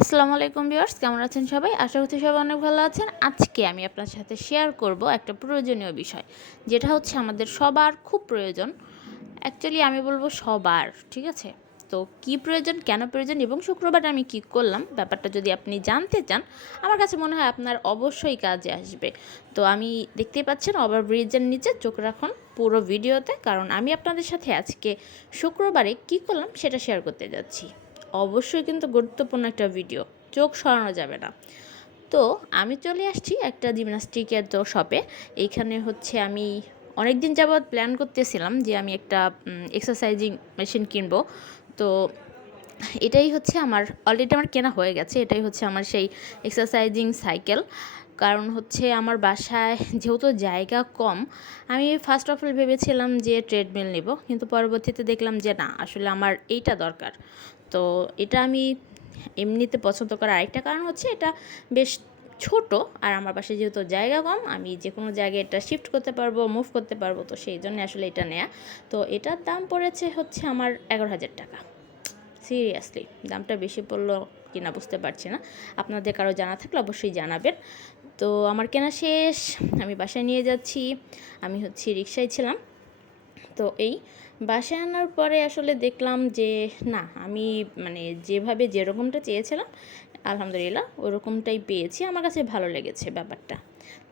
আসসালামু আলাইকুম ভিউয়ার্স, কেমন আছেন সবাই? আশা করছি সবাই অনেক ভালো আছেন। আজকে আমি আপনার সাথে শেয়ার করব একটা প্রয়োজনীয় বিষয়, যেটা হচ্ছে আমাদের সবার খুব প্রয়োজন। অ্যাকচুয়ালি আমি বলব সবার, ঠিক আছে? তো কি প্রয়োজন, কেন প্রয়োজন এবং শুক্রবার আমি কি করলাম, ব্যাপারটা যদি আপনি জানতে চান, আমার কাছে মনে হয় আপনার অবশ্যই কাজে আসবে। তো আমি দেখতেই পাচ্ছেন ওভার ব্রিজের নিচে চোখ রাখুন পুরো ভিডিওতে কারণ আমি আপনাদের সাথে আজকে শুক্রবারে কি করলাম সেটা শেয়ার করতে যাচ্ছি। অবশ্যই কিন্তু গুরুত্বপূর্ণ একটা ভিডিও চোখ সরানো যাবে না। তো আমি চলে আসছি একটা জিমনাস্টিকের তো শপে এইখানে হচ্ছে আমি অনেক দিন যাবৎ প্ল্যান করতেছিলাম যে আমি একটা এক্সারসাইজিং মেশিন কিনব। তো এটাই হচ্ছে আমার অলরেডি আমার কেনা হয়ে গেছে, এটাই হচ্ছে আমার সেই এক্সারসাইজিং সাইকেল কারণ হচ্ছে আমার বাসায় যেহেতু জায়গা কম, আমি ফার্স্ট অফ অল ভেবেছিলাম যে ট্রেডমিল নেব, কিন্তু পরবর্তীতে দেখলাম যে না, আসলে আমার এইটা দরকার। তো এটা আমি এমনিতে পছন্দ করার আরেকটা কারণ হচ্ছে এটা বেশ ছোট, আর আমার পাশে যেহেতু জায়গা কম, আমি যে কোনো জায়গায় এটা শিফট করতে পারব মুভ করতে পারব, তো সেই জন্য আসলে এটা নেয়া। তো এটার দাম পড়েছে হচ্ছে আমার এগারো হাজার টাকা। সিরিয়াসলি দামটা বেশি পড়ল কিনা বুঝতে পারছি না। আপনাদের কারও জানা থাকলে অবশ্যই জানাবেন। তো আমার কেনা শেষ, আমি বাসায় নিয়ে যাচ্ছি, আমি হচ্ছে রিক্সায় ছিলাম। তো এই বাসায় আনার পরে আসলে দেখলাম যে, না, আমি মানে যেভাবে যেরকমটা চেয়েছিলাম, আলহামদুলিল্লাহ, ওরকমটাই পেয়েছি। আমার কাছে ভালো লেগেছে ব্যাপারটা।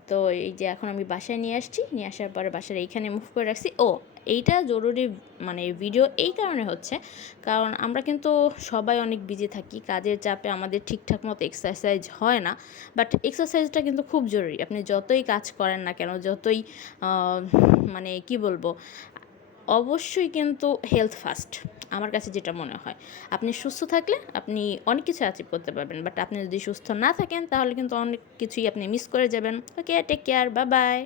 তো এই যে এখন আমি বাসায় নিয়ে আসছি, নিয়ে আসার পরে বাসার এইখানে মুভ করে রাখছি। ও, এইটা জরুরি মানে ভিডিও এই কারণে হচ্ছে, কারণ আমরা কিন্তু সবাই অনেক বিজি থাকি, কাজের চাপে আমাদের ঠিকঠাক মতো এক্সারসাইজ হয় না। বাট এক্সারসাইজটা কিন্তু খুব জরুরি। আপনি যতই কাজ করেন না কেন, যতই মানে কি বলব, অবশ্যই কিন্তু হেলথ ফার্স্ট আমার কাছে যেটা মনে হয়। আপনি সুস্থ থাকলে আপনি অনেক কিছু অ্যাচিভ করতে পারবেন। বাট আপনি যদি সুস্থ না থাকেন, তাহলে কিন্তু অনেক কিছুই আপনি মিস করে যাবেন। ওকে টেক কেয়ার বা বাই